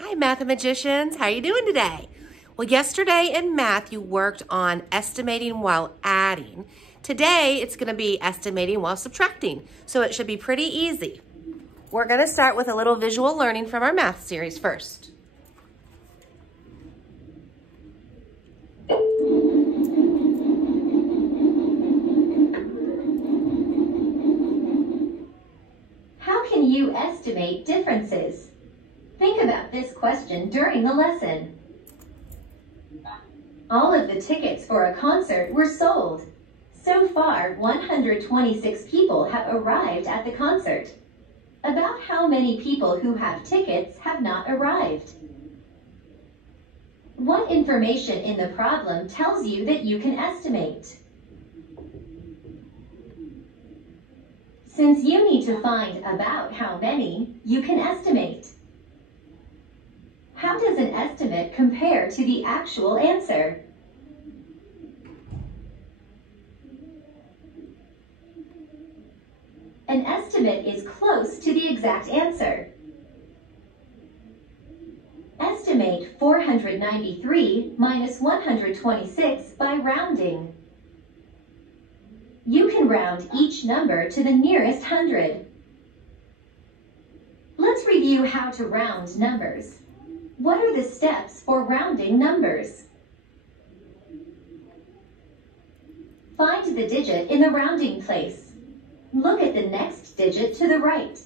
Hi, mathematicians. How are you doing today? Well, yesterday in math, you worked on estimating while adding. Today, it's going to be estimating while subtracting, so it should be pretty easy. We're going to start with a little visual learning from our math series first. How can you estimate differences? Think about this question during the lesson. All of the tickets for a concert were sold. So far, 126 people have arrived at the concert. About how many people who have tickets have not arrived? What information in the problem tells you that you can estimate? Since you need to find about how many, you can estimate. How does an estimate compare to the actual answer? An estimate is close to the exact answer. Estimate 493 minus 126 by rounding. You can round each number to the nearest hundred. Let's review how to round numbers. What are the steps for rounding numbers? Find the digit in the rounding place. Look at the next digit to the right.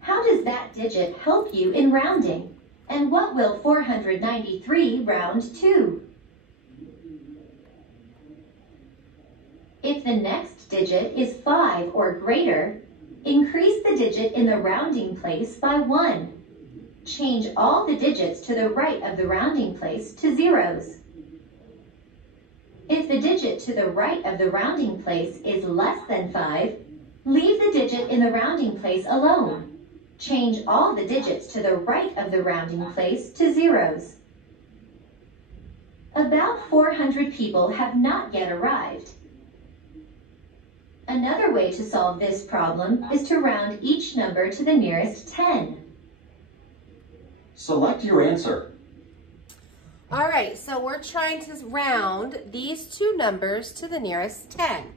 How does that digit help you in rounding? And what will 493 round to? If the next digit is 5 or greater, increase the digit in the rounding place by 1. Change all the digits to the right of the rounding place to zeros. If the digit to the right of the rounding place is less than 5, leave the digit in the rounding place alone. Change all the digits to the right of the rounding place to zeros. About 400 people have not yet arrived. Another way to solve this problem is to round each number to the nearest 10. Select your answer. All right, so we're trying to round these two numbers to the nearest 10.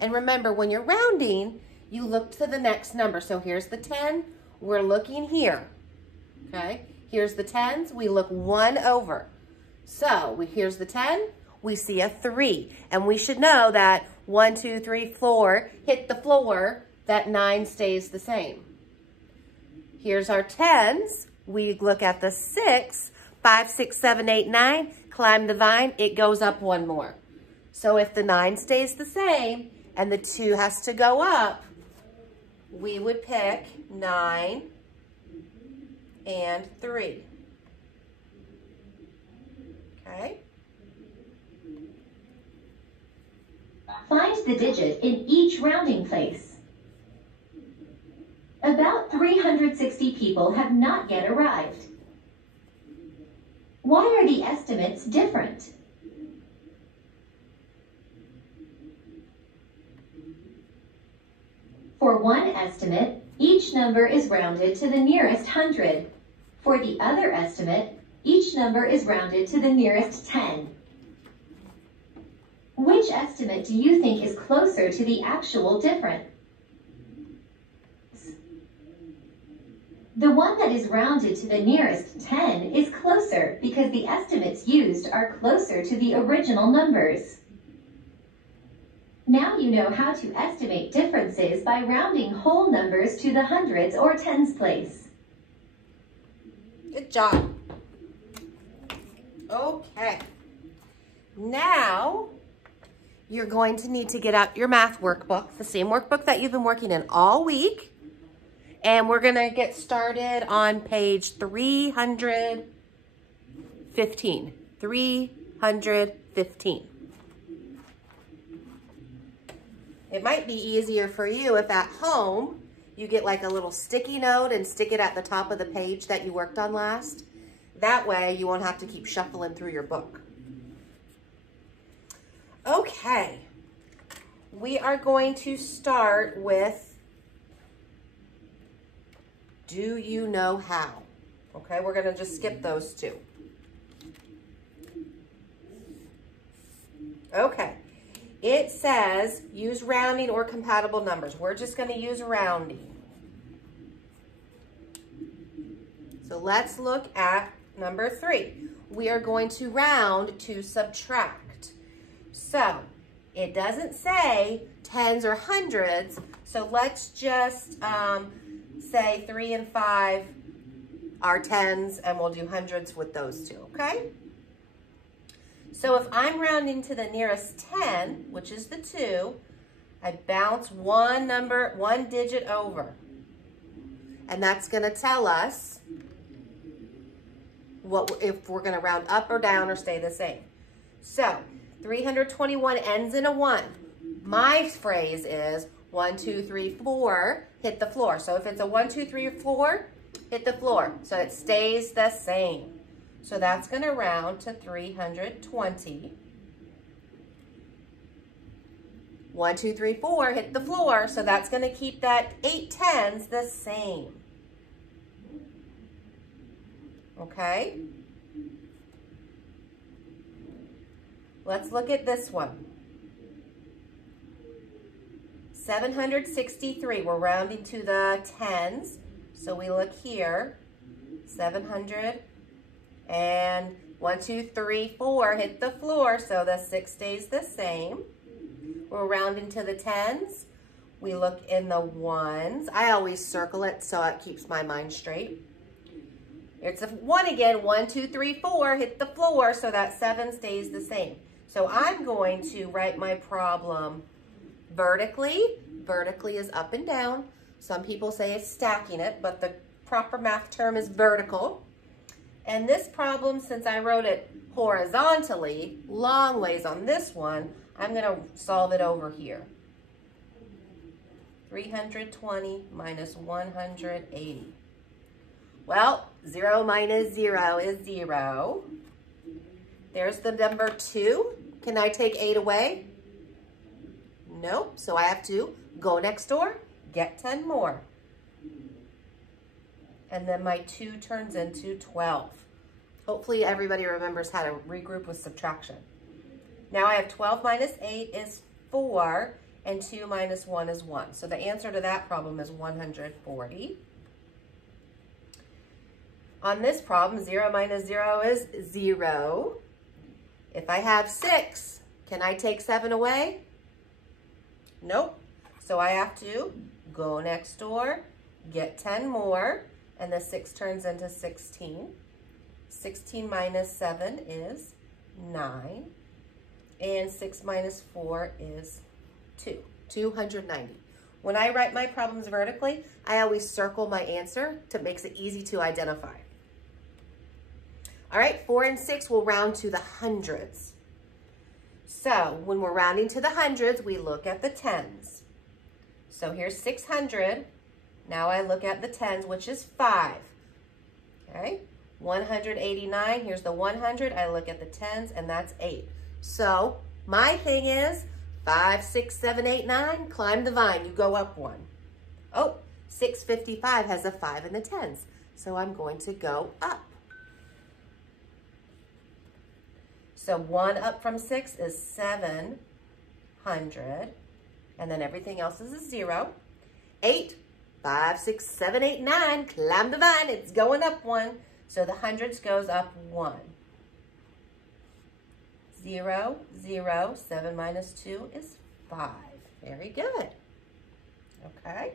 And remember, when you're rounding, you look to the next number. So here's the 10, we're looking here, okay? Here's the 10s, we look 1 over. So here's the 10, we see a 3. And we should know that 1, 2, 3, 4, hit the floor, that 9 stays the same. Here's our 10s, we look at the 6, 5, 6, 7, 8, 9, climb the vine, it goes up 1 more. So if the 9 stays the same and the 2 has to go up, we would pick 9 and 3. Okay? Find the digit in each rounding place. About 360 people have not yet arrived. Why are the estimates different? For one estimate, each number is rounded to the nearest 100. For the other estimate, each number is rounded to the nearest 10. Which estimate do you think is closer to the actual difference? The one that is rounded to the nearest 10 is closer because the estimates used are closer to the original numbers. Now you know how to estimate differences by rounding whole numbers to the hundreds or tens place. Good job. Okay. Now, you're going to need to get out your math workbook, the same workbook that you've been working in all week. And we're going to get started on page 315. 315. It might be easier for you if at home you get like a little sticky note and stick it at the top of the page that you worked on last. That way you won't have to keep shuffling through your book. Okay, we are going to start with, do you know how? Okay, we're gonna just skip those two. Okay, it says use rounding or compatible numbers. We're just gonna use rounding. So let's look at number 3. We are going to round to subtract. So it doesn't say tens or hundreds, so let's just say 3 and 5 are tens, and we'll do hundreds with those two, okay? So if I'm rounding to the nearest 10, which is the 2, I bounce one digit over. And that's gonna tell us if we're gonna round up or down or stay the same. So 321 ends in a 1. My phrase is 1, 2, 3, 4, hit the floor. So if it's a 1, 2, 3, 4, hit the floor. So it stays the same. So that's gonna round to 320. 1, 2, 3, 4, hit the floor. So that's gonna keep that 8 tens the same. Okay? Let's look at this one. 763, we're rounding to the tens. So we look here, 700, and 1, 2, 3, 4, hit the floor, so the 6 stays the same. We're rounding to the tens. We look in the ones. I always circle it so it keeps my mind straight. It's a 1 again, 1, 2, 3, 4, hit the floor, so that 7 stays the same. So I'm going to write my problem vertically. Vertically is up and down. Some people say it's stacking it, but the proper math term is vertical. And this problem, since I wrote it horizontally, long ways on this one, I'm gonna solve it over here. 320 minus 180. Well, 0 minus 0 is 0. There's the number 2. Can I take 8 away? Nope, so I have to go next door, get 10 more. And then my 2 turns into 12. Hopefully everybody remembers how to regroup with subtraction. Now I have 12 minus 8 is 4, and 2 minus 1 is 1. So the answer to that problem is 140. On this problem, 0 minus 0 is 0. If I have 6, can I take 7 away? Nope. So I have to go next door, get 10 more, and the 6 turns into 16. 16 minus 7 is 9. And 6 minus 4 is 2. 290. When I write my problems vertically, I always circle my answer to make it easy to identify. All right, 4 and 6 will round to the hundreds. So when we're rounding to the hundreds, we look at the tens. So here's 600. Now I look at the tens, which is 5. Okay, 189, here's the 100. I look at the tens, and that's 8. So my thing is 5, 6, 7, 8, 9, climb the vine, you go up 1. Oh, 655 has a 5 in the tens, so I'm going to go up. So 1 up from 6 is 700, and then everything else is a 0. 8, 5, 6, 7, 8, 9, climb the vine, it's going up 1. So the hundreds goes up 1. 0, 0, 7 minus 2 is 5. Very good. Okay.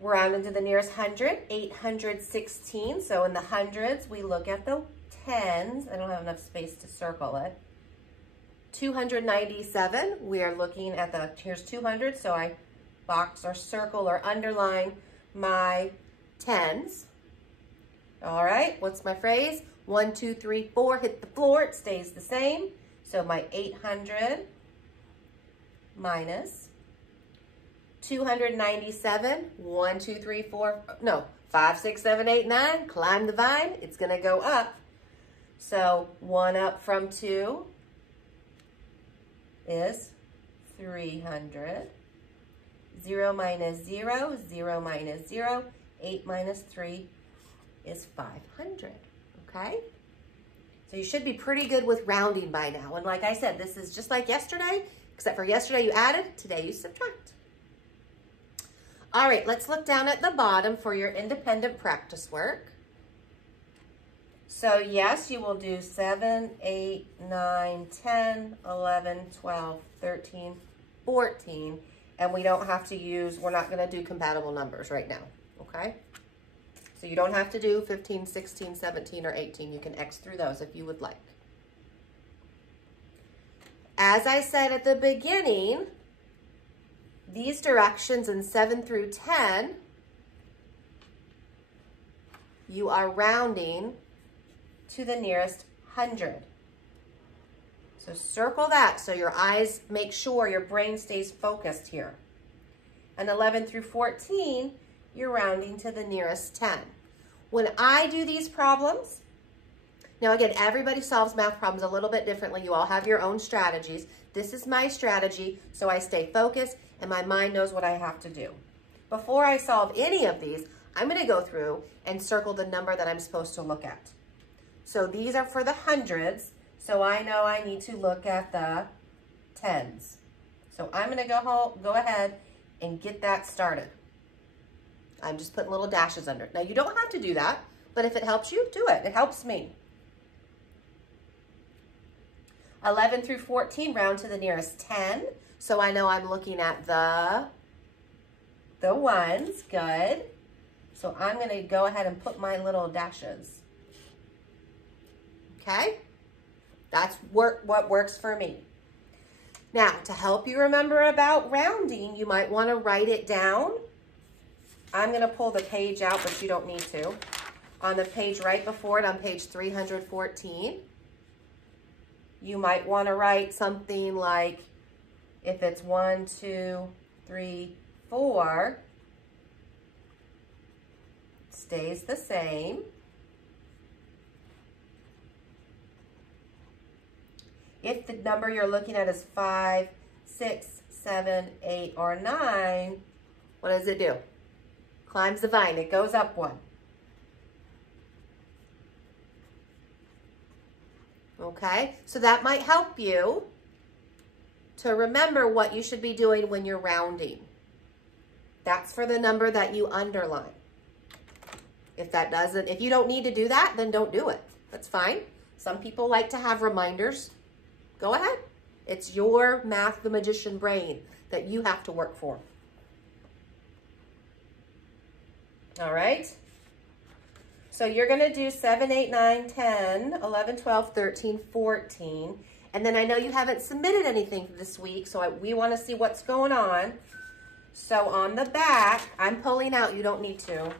We're on into the nearest hundred, 816. So in the hundreds, we look at the tens. I don't have enough space to circle it. 297, we are looking at the, here's 200, so I box or circle or underline my tens. All right, what's my phrase? 1, 2, 3, 4, hit the floor, it stays the same. So my 800 minus 297, 1, 2, 3, 4, no, 5, 6, 7, 8, 9, climb the vine, it's gonna go up. So 1 up from 2 is 300. 0 minus 0, 0 minus 0, 8 minus 3 is 500, okay? So you should be pretty good with rounding by now. And like I said, this is just like yesterday, except for yesterday you added, today you subtract. All right, let's look down at the bottom for your independent practice work. So yes, you will do 7, 8, 9, 10, 11, 12, 13, 14, and we don't have to use, we're not gonna do compatible numbers right now, okay? So you don't have to do 15, 16, 17, or 18. You can X through those if you would like. As I said at the beginning, these directions in 7 through 10, you are rounding to the nearest 100. So circle that so your eyes make sure your brain stays focused here. And 11 through 14, you're rounding to the nearest 10. When I do these problems, now again, everybody solves math problems a little bit differently. You all have your own strategies. This is my strategy, so I stay focused and my mind knows what I have to do. Before I solve any of these, I'm gonna go through and circle the number that I'm supposed to look at. So these are for the hundreds, so I know I need to look at the tens. So I'm gonna go ahead and get that started. I'm just putting little dashes under it. Now you don't have to do that, but if it helps you, do it. It helps me. 11 through 14, round to the nearest 10. So I know I'm looking at the ones, good. So I'm gonna go ahead and put my little dashes. Okay? That's what works for me. Now, to help you remember about rounding, you might wanna write it down. I'm gonna pull the page out, but you don't need to. On the page right before it, on page 314, you might wanna write something like, if it's 1, 2, 3, 4, stays the same. If the number you're looking at is 5, 6, 7, 8, or 9, what does it do? Climbs the vine, it goes up 1. Okay, so that might help you to remember what you should be doing when you're rounding. That's for the number that you underline. If you don't need to do that, then don't do it. That's fine. Some people like to have reminders. Go ahead. It's your Math the Magician brain that you have to work for. All right. So you're going to do 7, 8, 9, 10, 11, 12, 13, 14. And then I know you haven't submitted anything this week, so we want to see what's going on. So on the back, I'm pulling out, you don't need to.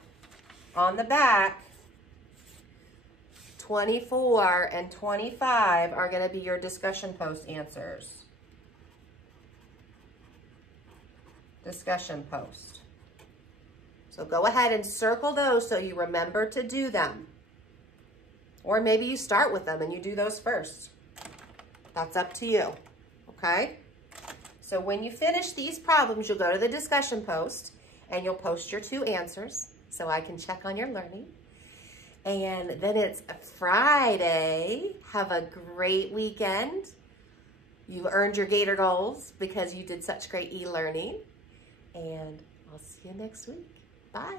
On the back, 24 and 25 are going to be your discussion post answers. Discussion post. So go ahead and circle those so you remember to do them. Or maybe you start with them and you do those first. That's up to you, okay? So when you finish these problems, you'll go to the discussion post and you'll post your 2 answers so I can check on your learning. And then it's Friday. Have a great weekend. You earned your Gator goals because you did such great e-learning. And I'll see you next week. Bye.